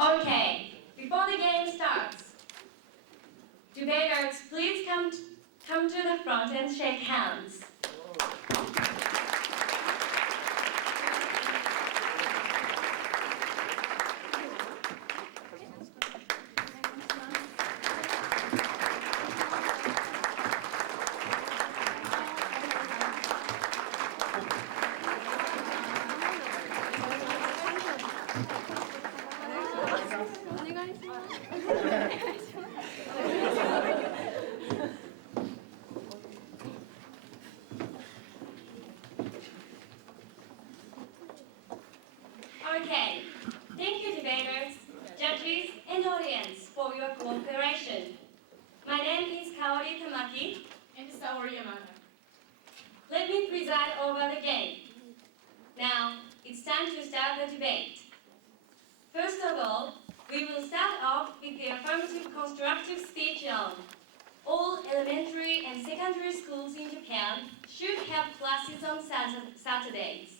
Okay, before the game starts, debaters, please come to the front and shake hands. Okay, thank you debaters, judges, and audience for your cooperation. My name is Kaori Tamaki and Saori Yamada. Let me preside over the game. Now, it's time to start the debate. First of all, we will start off with the affirmative constructive speech on all elementary and secondary schools in Japan should have classes on Saturdays.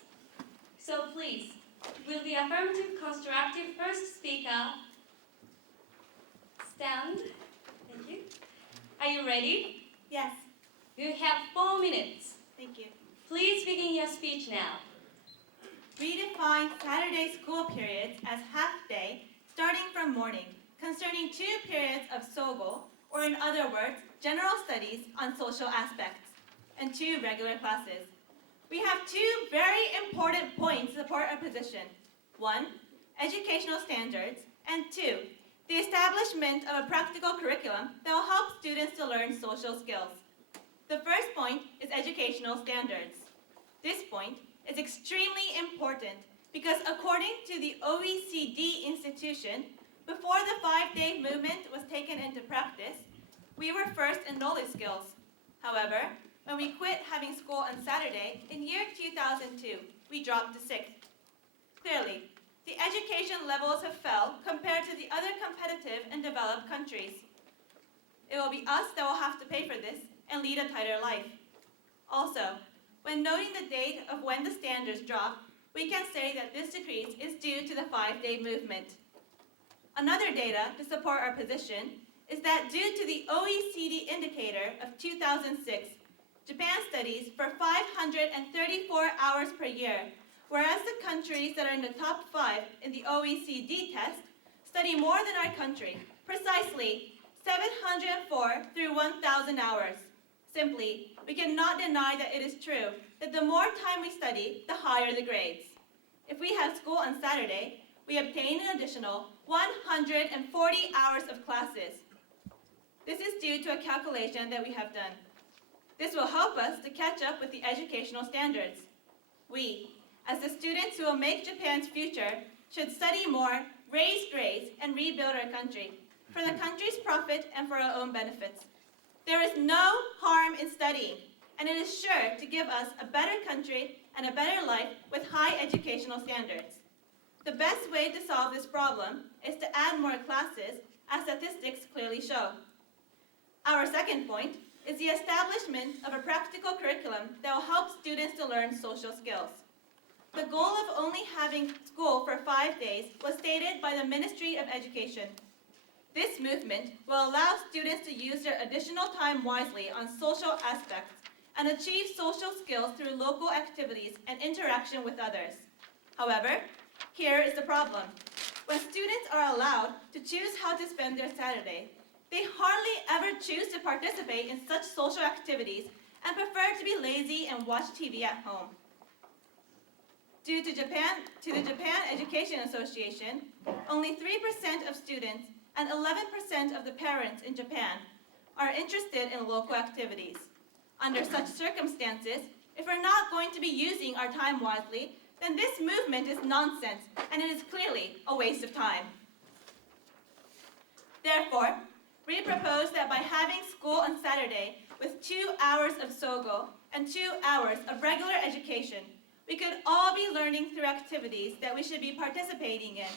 So please, will the affirmative constructive first speaker stand? Thank you. Are you ready? Yes, You have 4 minutes. thank you. Please begin your speech now. Redefine Saturday school periods as half-day, starting from morning, concerning 2 periods of sogo, or in other words, general studies on social aspects, and 2 regular classes. We have 2 very important points to support our position. 1, educational standards, and 2, the establishment of a practical curriculum that will help students to learn social skills. The first point is educational standards. This point is extremely important because according to the OECD institution, before the 5-day movement was taken into practice, we were first in knowledge skills. However, when we quit having school on Saturday in year 2002, we dropped to 6th. Clearly, the education levels have fell compared to the other competitive and developed countries. It will be us that will have to pay for this and lead a tighter life. Also, when noting the date of when the standards dropped, we can say that this decrease is due to the 5-day movement. Another data to support our position is that due to the OECD indicator of 2006, Japan studies for 534 hours per year, whereas the countries that are in the top 5 in the OECD test study more than our country, precisely 704 through 1,000 hours. Simply, we cannot deny that it is true that the more time we study, the higher the grades. If we have school on Saturday, we obtain an additional 140 hours of classes. This is due to a calculation that we have done. This will help us to catch up with the educational standards. We, as the students who will make Japan's future, should study more, raise grades, and rebuild our country, for the country's profit and for our own benefits. There is no harm in studying, and it is sure to give us a better country and a better life with high educational standards. The best way to solve this problem is to add more classes, as statistics clearly show. Our second point is the establishment of a practical curriculum that will help students to learn social skills. The goal of only having school for 5 days was stated by the Ministry of Education. This movement will allow students to use their additional time wisely on social aspects and achieve social skills through local activities and interaction with others. However, here is the problem. When students are allowed to choose how to spend their Saturday, they hardly ever choose to participate in such social activities and prefer to be lazy and watch TV at home. Due to the Japan Education Association, only 3% of students and 11% of the parents in Japan are interested in local activities. Under such circumstances, if we're not going to be using our time wisely, then this movement is nonsense and it is clearly a waste of time. Therefore, we propose that by having school on Saturday with 2 hours of sogo and 2 hours of regular education, we could all be learning through activities that we should be participating in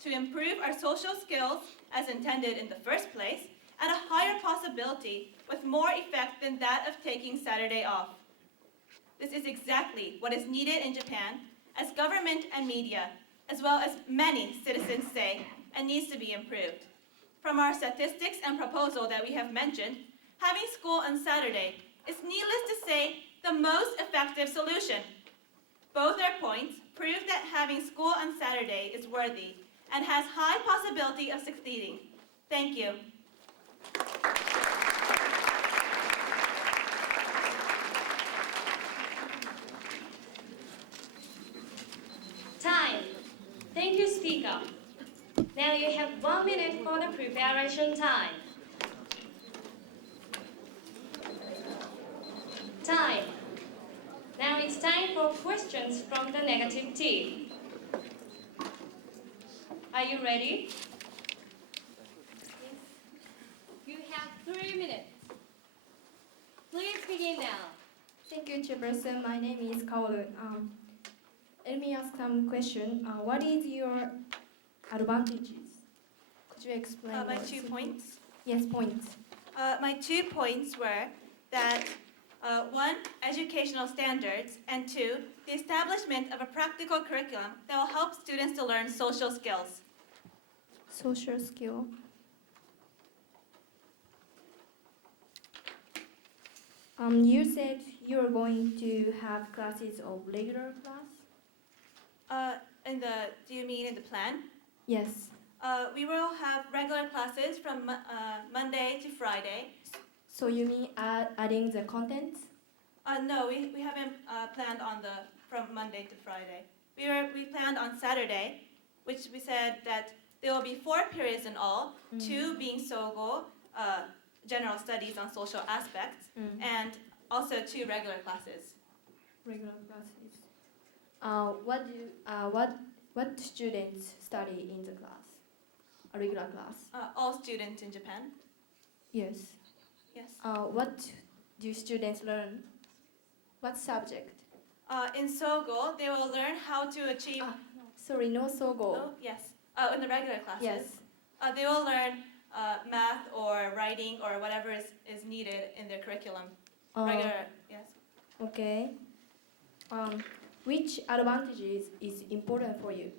to improve our social skills as intended in the first place, and a higher possibility with more effect than that of taking Saturday off. This is exactly what is needed in Japan, as government and media, as well as many citizens say, and needs to be improved. From our statistics and proposal that we have mentioned, having school on Saturday is, needless to say, the most effective solution. Both our points prove that having school on Saturday is worthy and has high possibility of succeeding. Thank you. Time. Thank you, speaker. Now you have 1 minute for the preparation time. Time. Now it's time for questions from the negative team. Are you ready? Yes. You have 3 minutes. Please begin now. Thank you, Chairperson. My name is Kaoru. Let me ask some question. What is your advantages? Could you explain? My what 2 points. Yes, points. My 2 points were that 1, educational standards, and 2, the establishment of a practical curriculum that will help students to learn social skills. Social skill. You said you're going to have classes of regular class? Do you mean in the plan? Yes. We will have regular classes from Monday to Friday. So you mean adding the content? No, we haven't planned on from Monday to Friday. We planned on Saturday, which we said that there will be 4 periods in all, 2 being Sogo, general studies on social aspects, and also 2 regular classes. Regular classes. What students study in the class? A regular class? All students in Japan. Yes. Yes. What do students learn? What subject? In Sogo, they will learn how to achieve. Sorry, no Sogo. Oh, yes. In the regular classes. Yes. They will learn math or writing or whatever is needed in their curriculum. Regular, yes. Okay. Which advantages is important for you?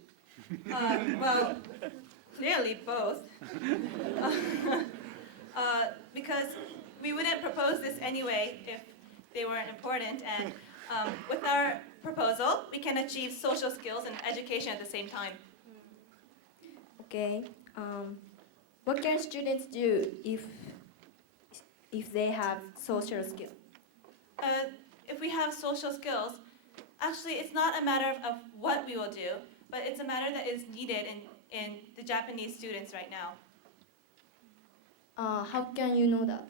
Well, clearly both. Because we wouldn't propose this anyway if they weren't important. And with our proposal, we can achieve social skills and education at the same time. Okay. What can students do if they have social skills? If we have social skills, actually it's not a matter of what we will do, but it's a matter that is needed in the Japanese students right now. How can you know that?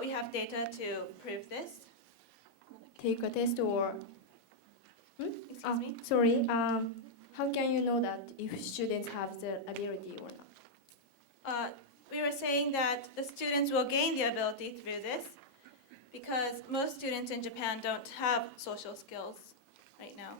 We have data to prove this. Take a test or? Excuse me? Sorry. How can you know that if students have the ability or not? We were saying that the students will gain the ability through this because most students in Japan don't have social skills right now.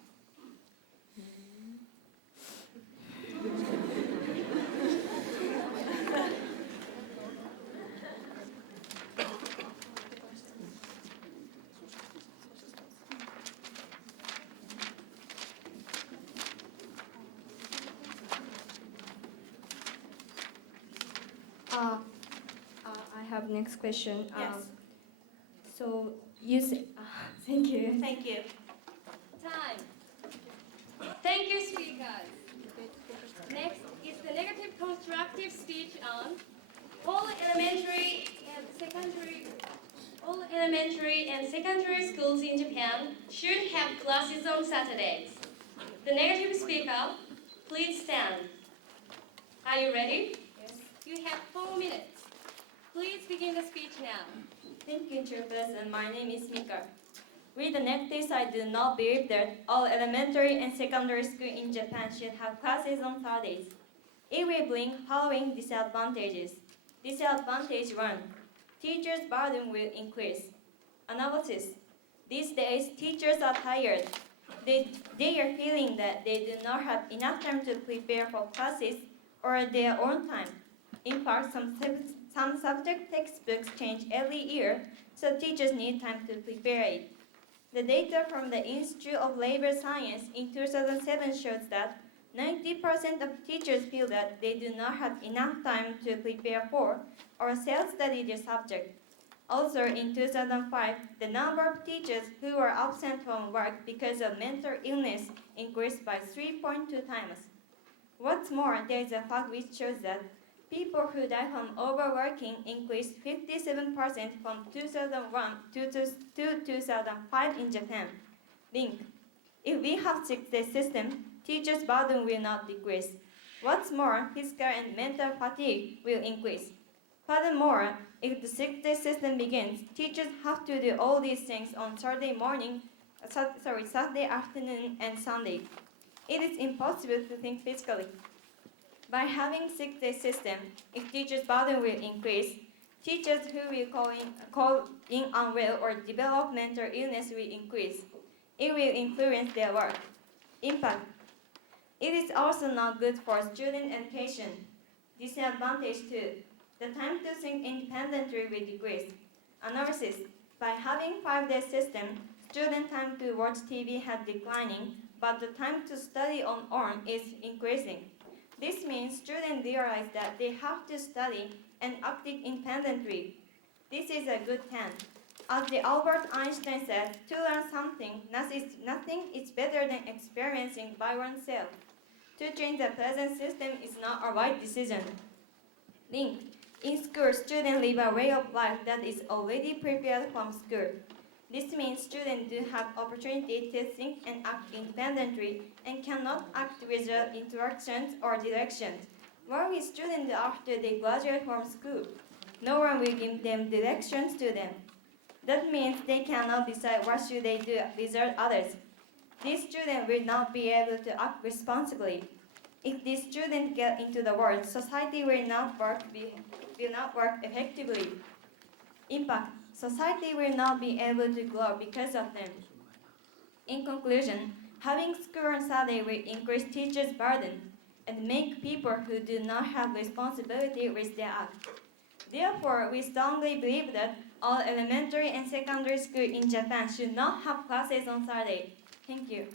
I have next question. Yes. So you say, thank you. Thank you. Time. Thank you, speakers. Next is the negative constructive speech on all elementary and secondary schools in Japan should have classes on Saturdays. The negative speaker, please stand. Are you ready? Yes. You have 4 minutes. Please begin the speech now. Thank you, Chairperson. My name is Mika. With the negatives, I do not believe that all elementary and secondary school in Japan should have classes on Saturdays. It will bring following disadvantages. Disadvantage 1. Teachers' burden will increase. Analysis. These days, teachers are tired. They are feeling that they do not have enough time to prepare for classes or their own time. In fact, Some subject textbooks change every year, so teachers need time to prepare it. The data from the Institute of Labor Science in 2007 shows that 90% of teachers feel that they do not have enough time to prepare for or self-study their subject. Also, in 2005, the number of teachers who were absent from work because of mental illness increased by 3.2 times. What's more, there is a fact which shows that people who die from overworking increased 57% from 2001 to 2005 in Japan. Link. If we have six-day system, teachers' burden will not decrease. What's more, physical and mental fatigue will increase. Furthermore, if the six-day system begins, teachers have to do all these things on Saturday afternoon and Sunday. It is impossible to think physically. By having six-day system, if teachers' burden will increase, teachers who will call in unwell or develop mental illness will increase. It will influence their work. Impact. It is also not good for student education. Disadvantage 2. The time to think independently will decrease. Analysis. By having 5-day system, student time to watch TV has declining, but the time to study on own is increasing. This means students realize that they have to study and act independently. This is a good trend. As the Albert Einstein said, to learn something, nothing is better than experiencing by oneself. To change the present system is not a right decision. Link. In school, students live a way of life that is already prepared from school. This means students do have opportunity to think and act independently and cannot act without interactions or directions. What will students do after they graduate from school? No one will give them directions to them. That means they cannot decide what should they do without others. These students will not be able to act responsibly. If these students get into the world, society will not work effectively. Impact. Society will not be able to grow because of them. In conclusion, having school on Saturday will increase teachers' burden and make people who do not have responsibility risk their act. Therefore, we strongly believe that all elementary and secondary schools in Japan should not have classes on Saturday. Thank you.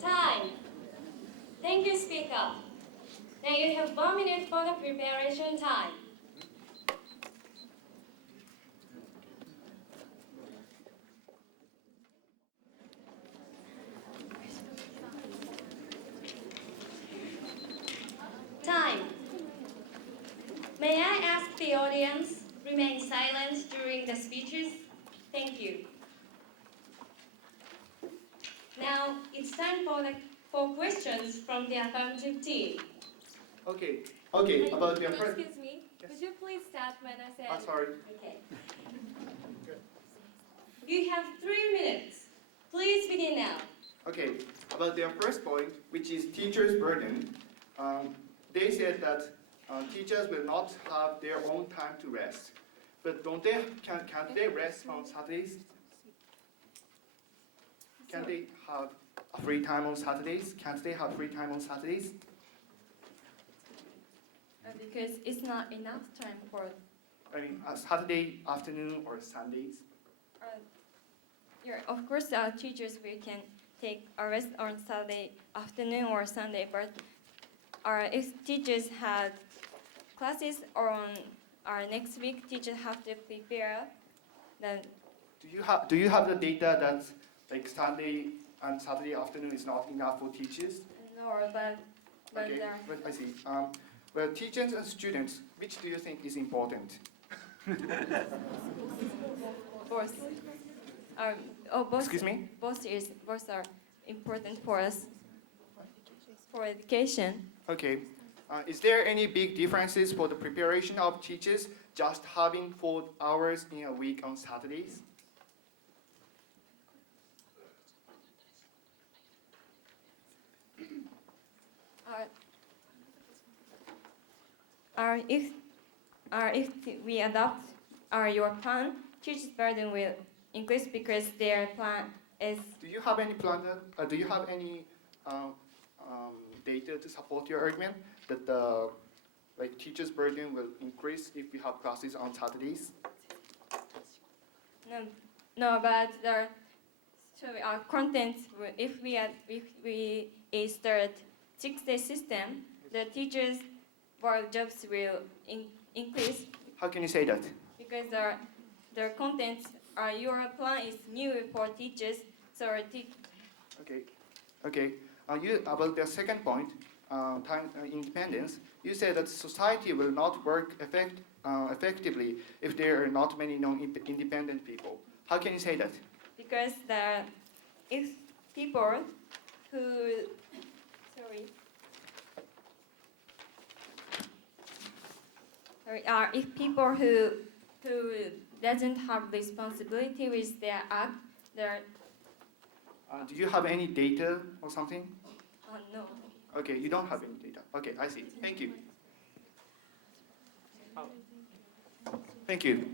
Time. Thank you, speaker. Now you have 1 minute for the preparation time. Time. May I ask the audience remain silent during the speeches? Thank you. Now it's time for questions from the affirmative team. Okay, about the first. Excuse me, Yes. could you please start when I say? Sorry. Okay. You have 3 minutes. Please begin now. Okay, about their first point, which is teachers' burden. They said that teachers will not have their own time to rest. But can't they rest on Saturdays? Can they have a free time on Saturdays? Can't they have free time on Saturdays? Because it's not enough time for. I mean, a Saturday afternoon or Sundays? Of course, teachers we can take a rest on Saturday afternoon or Sunday, but if teachers had classes or on our next week, teachers have to prepare. Then Do you have the data that like Sunday and Saturday afternoon is not enough for teachers? No, but Okay, but I see. Well, teachers and students, which do you think is important? both. Both. Excuse me? Both are important for us for education. Okay. Is there any big differences for the preparation of teachers just having 4 hours in a week on Saturdays? If we adopt your plan, teachers' burden will increase because their plan is. Do you have any plan? Do you have any data to support your argument that the like teachers' burden will increase if we have classes on Saturdays? No, but our content. If we start 6-day system, the teachers' work jobs will increase. How can you say that? Because their content, your plan is new for teachers, so Okay. You about the second point, time independence. You say that society will not work effectively if there are not many non-independent people. How can you say that? because if people who if people who doesn't have responsibility with their act, they're Do you have any data or something? no. Okay, you don't have any data. Okay, I see. Thank you. Thank you.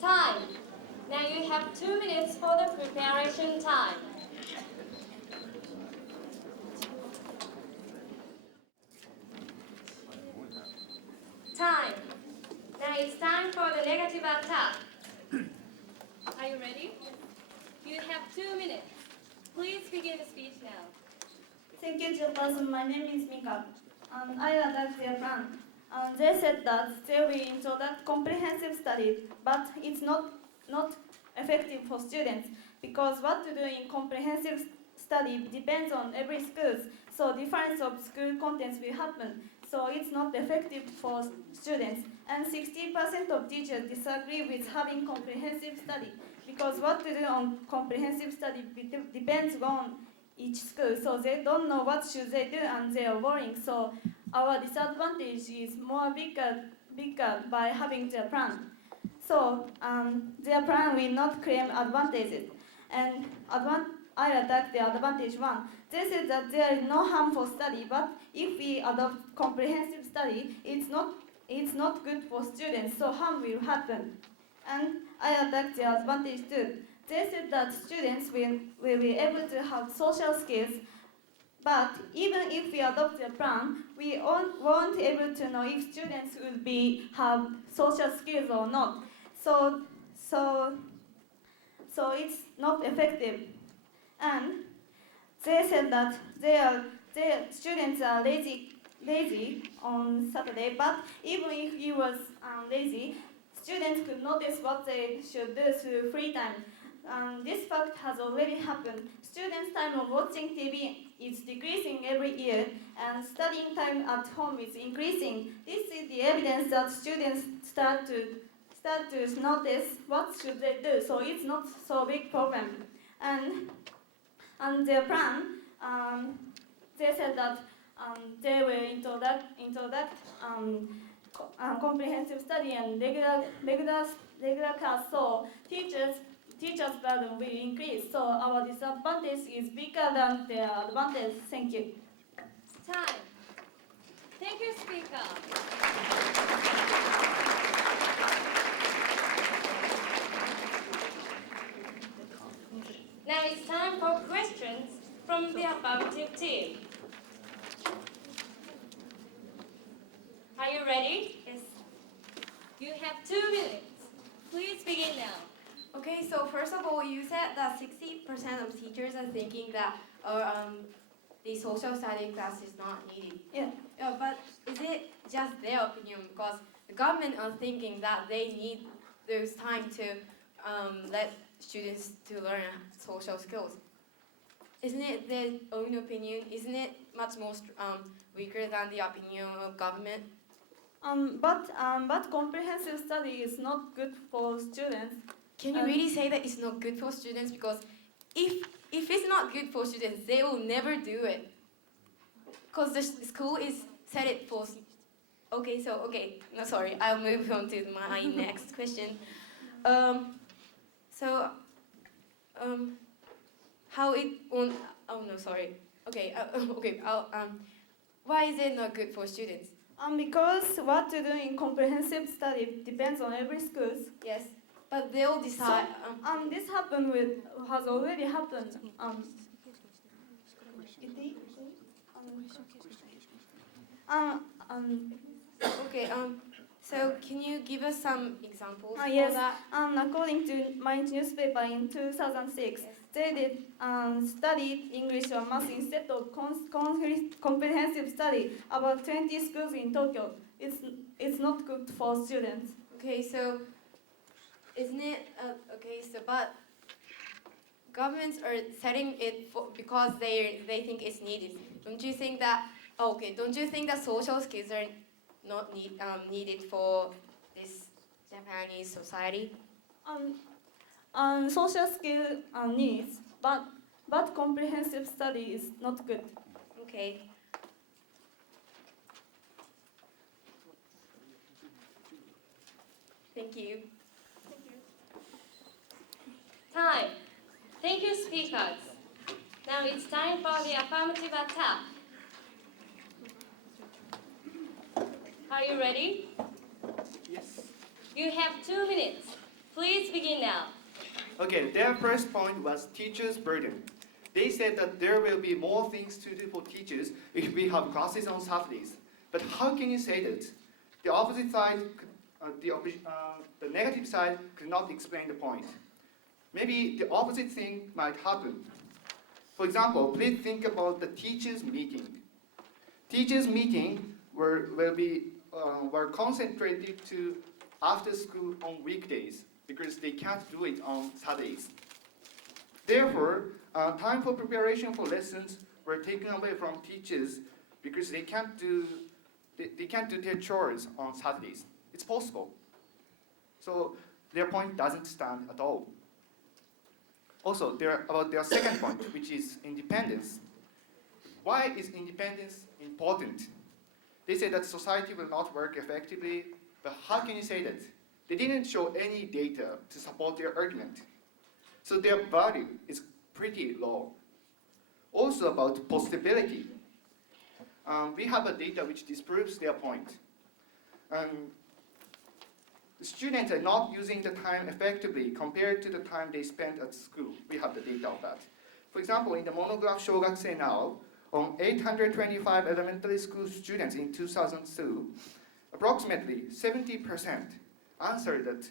Time. Now you have 2 minutes for the preparation time. Time. Now it's time for the negative attack. Are you ready? You have 2 minutes. Please begin the speech now. Thank you, Chairperson. My name is Mika. I attacked their plan. They said that they will introduce comprehensive study, but it's not effective for students because what to do in comprehensive study depends on every school. So difference of school contents will happen. So it's not effective for students. And 60% of teachers disagree with having comprehensive study because what to do on comprehensive study depends on each school. So they don't know what should they do and they are worrying. So our disadvantage is more bigger by having their plan. So their plan will not claim advantages. And I attack the advantage one. They said that there is no harm for study, but if we adopt comprehensive study, it's not good for students, so harm will happen. And I attack the advantage two. They said that students will be able to have social skills, but even if we adopt the plan, we won't be able to know if students will have social skills or not. So it's not effective. And they said that their students are lazy on Saturday, but even if you was lazy, students could notice what they should do through free time. This fact has already happened. Students' time of watching TV is decreasing every year, and studying time at home is increasing. This is the evidence that students start to notice what should they do. So it's not so big problem. And their plan, they said that they will introduce comprehensive study and regular class. So teachers' burden will increase. So our disadvantage is bigger than their advantage. Thank you. Time. Thank you, Speaker. Now it's time for questions from the affirmative team. Are you ready? Yes. You have 2 minutes. Please begin now. Okay, so first of all, you said that 60% of teachers are thinking that the social study class is not needed. Yeah. But is it just their opinion? Because the government are thinking that they need those time to let students to learn social skills. Isn't it their own opinion? Isn't it much more weaker than the opinion of government? But comprehensive study is not good for students. Can you really say that it's not good for students? Because if it's not good for students, they will never do it. Because the school is set it for. Okay, no, sorry, I'll move on to my next question. How it won't? Oh no, sorry. Okay, why is it not good for students? Because what to do in comprehensive study depends on every school. Yes, but they'll decide. This has already happened. Okay. So can you give us some examples for Yes. that? According to my newspaper in 2006, they did studied English or math instead of comprehensive study. About 20 schools in Tokyo. It's not good for students. Okay, so isn't it but governments are setting it because they think it's needed. Don't you think that social skills are not needed for this Japanese society? Social skill needs, but comprehensive study is not good. Okay. Thank you. Time. Thank you, speakers. Now it's time for the affirmative attack. Are you ready? Yes. You have 2 minutes. Please begin now. Okay, their first point was teachers' burden. They said that there will be more things to do for teachers if we have classes on Saturdays. But how can you say that? The opposite side, the negative side could not explain the point. Maybe the opposite thing might happen. For example, please think about the teachers' meeting. Teachers' meeting were concentrated to after school on weekdays because they can't do it on Saturdays. Therefore, time for preparation for lessons were taken away from teachers because they can't do their chores on Saturdays. It's possible. So their point doesn't stand at all. Also, about their second point, which is independence. Why is independence important? They say that society will not work effectively, but how can you say that? They didn't show any data to support their argument. So their value is pretty low. Also about possibility. We have a data which disproves their point. The students are not using the time effectively compared to the time they spent at school. We have the data of that. For example, in the monograph Shogakusei now, on 825 elementary school students in 2002, approximately 70% answered that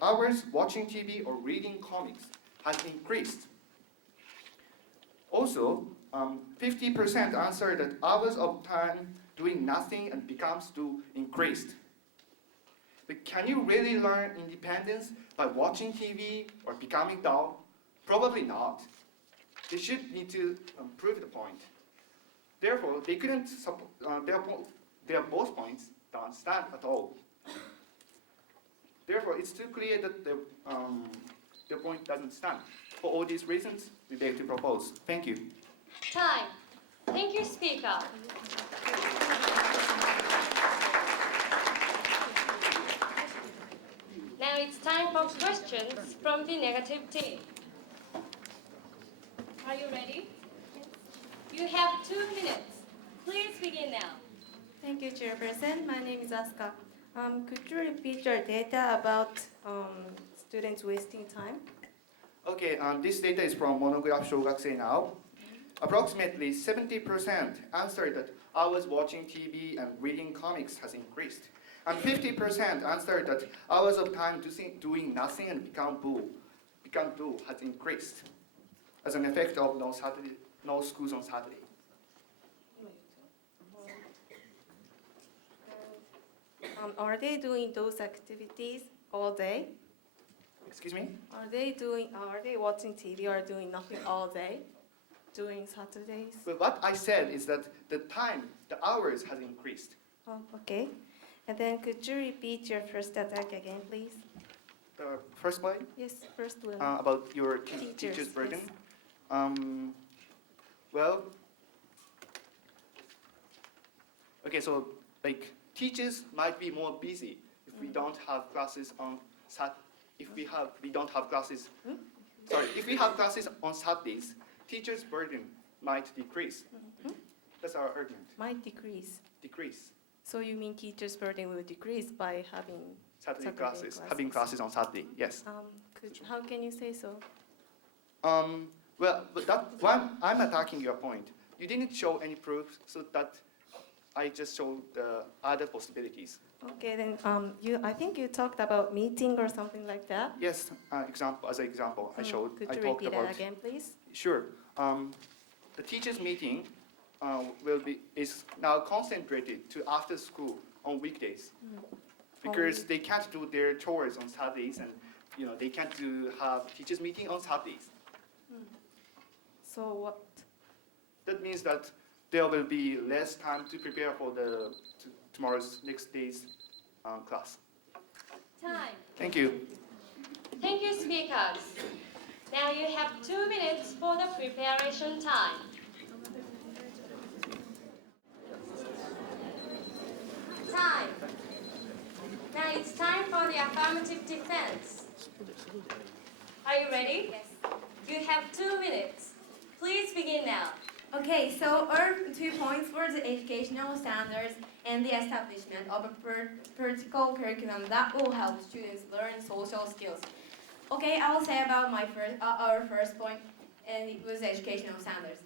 hours watching TV or reading comics has increased. Also, 50% answered that hours of time doing nothing and becomes to increased. But can you really learn independence by watching TV or becoming dull? Probably not. They should need to prove the point. Therefore, they couldn't their both points don't stand at all. Therefore, it's too clear that their point doesn't stand. For all these reasons, we beg to propose. Thank you. Time. Thank you, speaker. Now it's time for questions from the negative team. Are you ready? You have 2 minutes. Please begin now. Thank you, Chairperson. My name is Asuka. Could you repeat your data about students wasting time? Okay, this data is from monograph Shogakusei now. approximately 70% answered that hours watching TV and reading comics has increased. And 50% answered that hours of time doing nothing and become dull has increased as an effect of no schools on Saturday. Are they doing those activities all day? Excuse me? Are they watching TV or doing nothing all day during Saturdays? Well, what I said is that the hours has increased. Oh, okay. And then could you repeat your first attack again, please? The first point Yes, first one. about your Teachers, teacher's burden. yes. Well, okay, so like teachers might be more busy if we don't have classes on if we don't have classes. Sorry, if we have classes on Saturdays, teachers' burden might decrease. That's our argument. Might decrease. Decrease. So you mean teachers' burden will decrease by having Saturday Saturday classes, having classes on Saturday. Yes. how can you say so? Well, but that one, I'm attacking your point. You didn't show any proof, so that I just showed the other possibilities. Okay, then I think you talked about meeting or something like that. Yes, as an example, I showed. Could I you talked repeat about. that again, please? Sure. The teachers' meeting is now concentrated to after school on weekdays, because they can't do their chores on Saturdays, and they can't have teachers' meeting on Saturdays. So what? That means that there will be less time to prepare for tomorrow's next day's class. Time. Thank you. Thank you, speakers. Now you have 2 minutes for the preparation time. Time. Now it's time for the affirmative defense. Are you ready? Yes. You have 2 minutes. Please begin now. Okay, so our 2 points were the educational standards and the establishment of a practical curriculum that will help students learn social skills. Okay, I will say about our first point, and it was educational standards.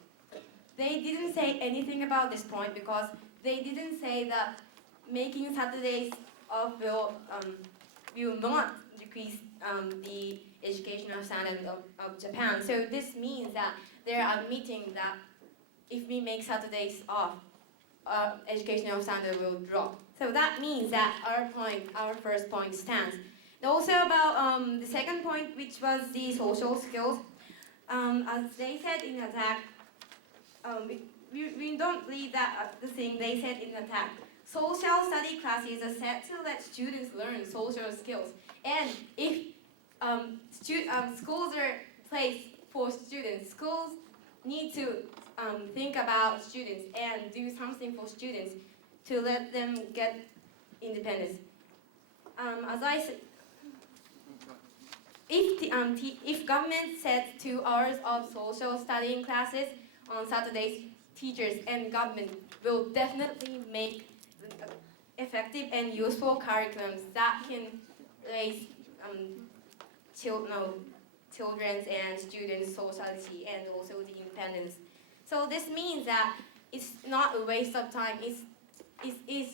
They didn't say anything about this point because they didn't say that making Saturdays off will not decrease the educational standard of Japan. So this means that they are admitting that if we make Saturdays off, educational standard will drop. So that means that our first point stands. And also about the second point, which was the social skills. As they said in attack, we don't believe that the thing they said in attack. Social study classes are set to let students learn social skills. And if schools are placed for students, schools need to think about students and do something for students to let them get independence. As I said, if government sets 2 hours of social studying classes on Saturdays, teachers and government will definitely make effective and useful curriculums that can raise children's and students' sociality and also the independence. So this means that it's not a waste of time. It's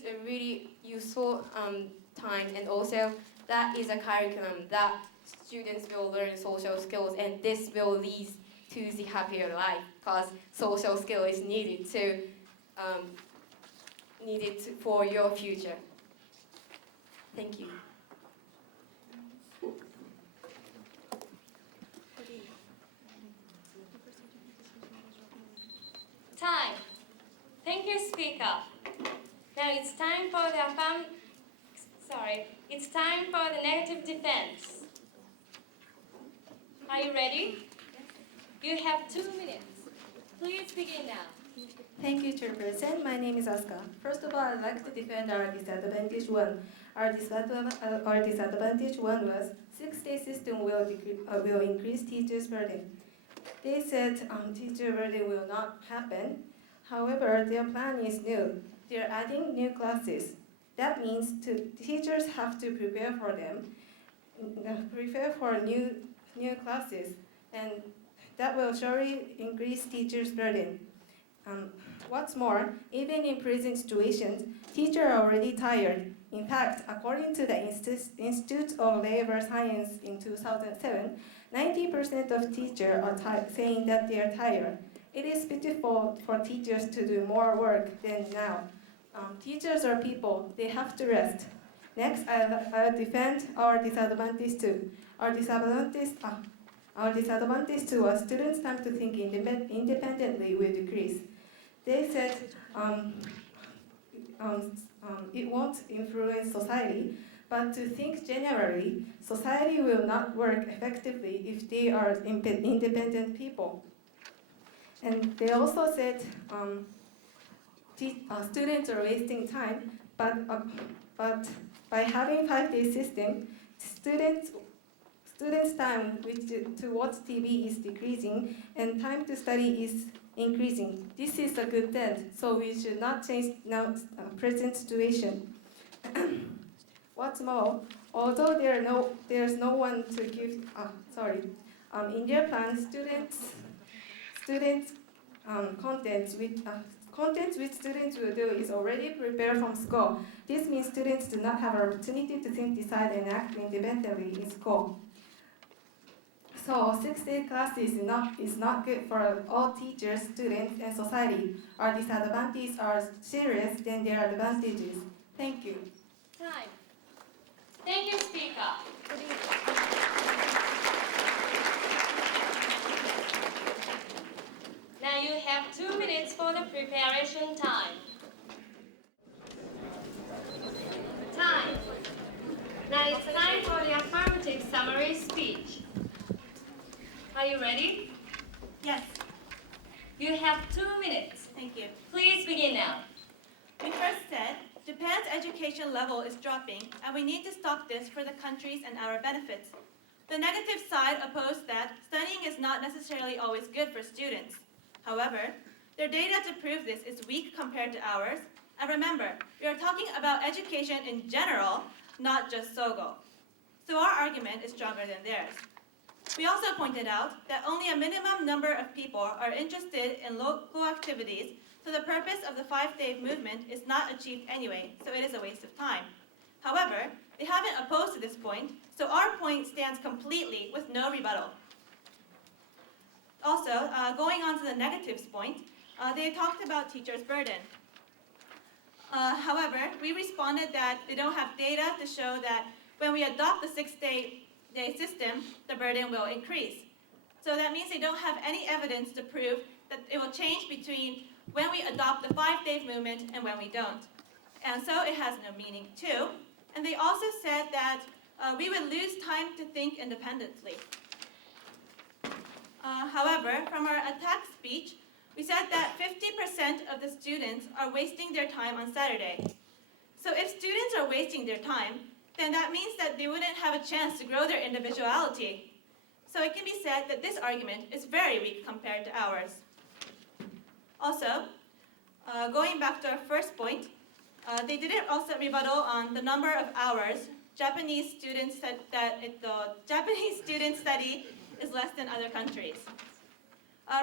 a really useful time, and also that is a curriculum that students will learn social skills, and this will lead to the happier life because social skill is needed for your future. Thank you. Time. Thank you, speaker. Now it's time for the negative defense. Are you ready? You have 2 minutes. Please begin now. Thank you, Chairperson. My name is Asuka. First of all, I'd like to defend our disadvantage one. Our disadvantage one was 6-day system will increase teachers' burden. They said teacher burden will not happen. However, their plan is new. They're adding new classes. That means teachers have to prepare for them, prepare for new classes, and that will surely increase teachers' burden. What's more, even in present situations, teachers are already tired. In fact, according to the Institute of Labor Science in 2007, 90% of teachers are saying that they are tired. It is pitiful for teachers to do more work than now. Teachers are people, they have to rest. Next, I'll defend our disadvantage too. Our disadvantage to our students' time to think independently will decrease. They said it won't influence society, but to think generally, society will not work effectively if they are independent people. And they also said students are wasting time, but by having 5-day system, students' time to watch TV is decreasing and time to study is increasing. This is a good trend, so we should not change now present situation. What's more, although there's no one to give, in their plan, students contents which students will do is already prepared from school. This means students do not have an opportunity to think, decide, and act independently in school. So 6-day class is not good for all teachers, students, and society. Our disadvantages are serious than their advantages. Thank you. Time. Thank you, speaker. Now you have 2 minutes for the preparation time. Time. Now it's time for the affirmative summary speech. Are you ready? Yes, You have 2 minutes. thank you. Please begin now. We first said, Japan's education level is dropping, and we need to stop this for the country's and our benefits. The negative side opposed that studying is not necessarily always good for students. However, their data to prove this is weak compared to ours. And remember, we are talking about education in general, not just Sogo. So our argument is stronger than theirs. We also pointed out that only a minimum number of people are interested in local activities, so the purpose of the 5-day movement is not achieved anyway, so it is a waste of time. However, they haven't opposed to this point, so our point stands completely with no rebuttal. Also, going on to the negatives point, they talked about teachers' burden. However, we responded that they don't have data to show that when we adopt the 6-day system, the burden will increase. So that means they don't have any evidence to prove that it will change between when we adopt the 5-day movement and when we don't. And so it has no meaning too. And they also said that we would lose time to think independently. However, from our attack speech, we said that 50% of the students are wasting their time on Saturday. So if students are wasting their time, then that means that they wouldn't have a chance to grow their individuality. So it can be said that this argument is very weak compared to ours. Also, going back to our first point, they didn't also rebuttal on the number of hours Japanese students said that the Japanese students study is less than other countries.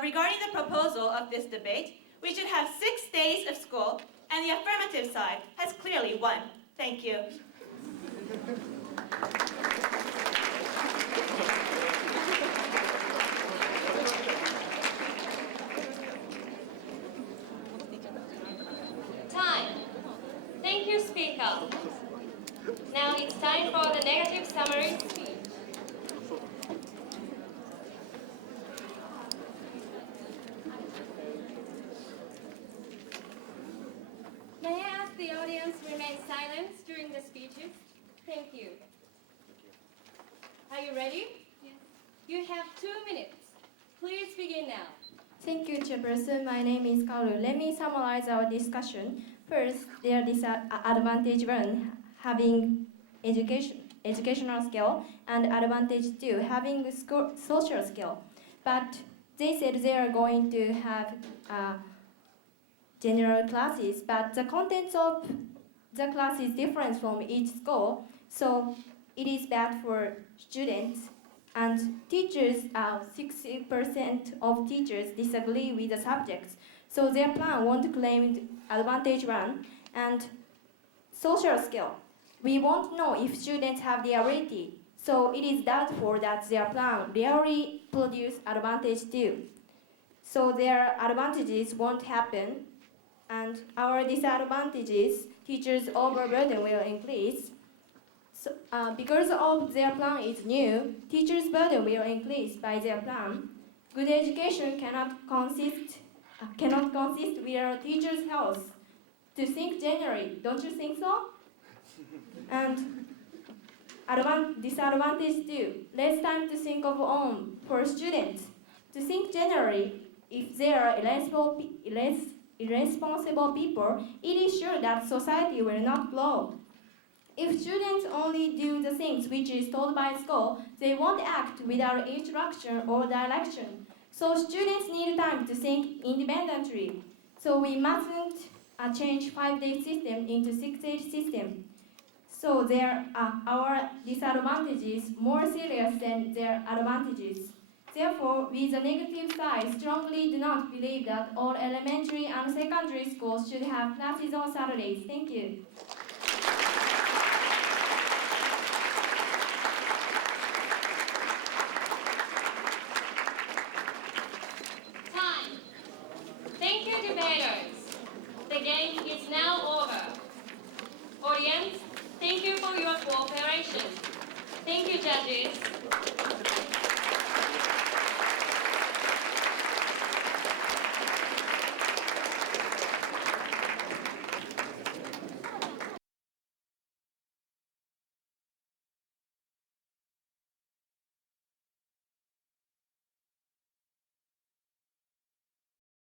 Regarding the proposal of this debate, we should have 6 days of school, and the affirmative side has clearly won. Thank you. Time. Thank you, speaker. Now it's time for the negative summary speech. May I ask the audience remain silent during the speeches? Thank you. Are you ready? Yes. You have 2 minutes. Please begin now. Thank you, Chairperson. My name is Kaoru. Let me summarize our discussion. First, there are disadvantage 1, having educational skill, and advantage 2, having social skill. But they said they are going to have general classes, but the contents of the class is different from each school, so it is bad for students. And teachers, 60% of teachers disagree with the subjects, so their plan won't claim advantage one. And social skill. We won't know if students have the ability, so it is doubtful that their plan really produce advantage two. So their advantages won't happen, and our disadvantages, teachers' overburden will increase. So, because of their plan is new, teachers' burden will increase by their plan. Good education cannot consist with our teachers' health. To think generally, don't you think so? And disadvantage two, less time to think of own for students. To think generally, if they are irresponsible people, it is sure that society will not grow. If students only do the things which is told by school, they won't act without instruction or direction. So students need time to think independently. So we mustn't change 5-day system into 6-day system. So there are our disadvantages more serious than their advantages. Therefore, we the negative side strongly do not believe that all elementary and secondary schools should have classes on Saturdays. Thank you. Time. Thank you, debaters. The game is now over. Audience, thank you for your cooperation. Thank you, judges.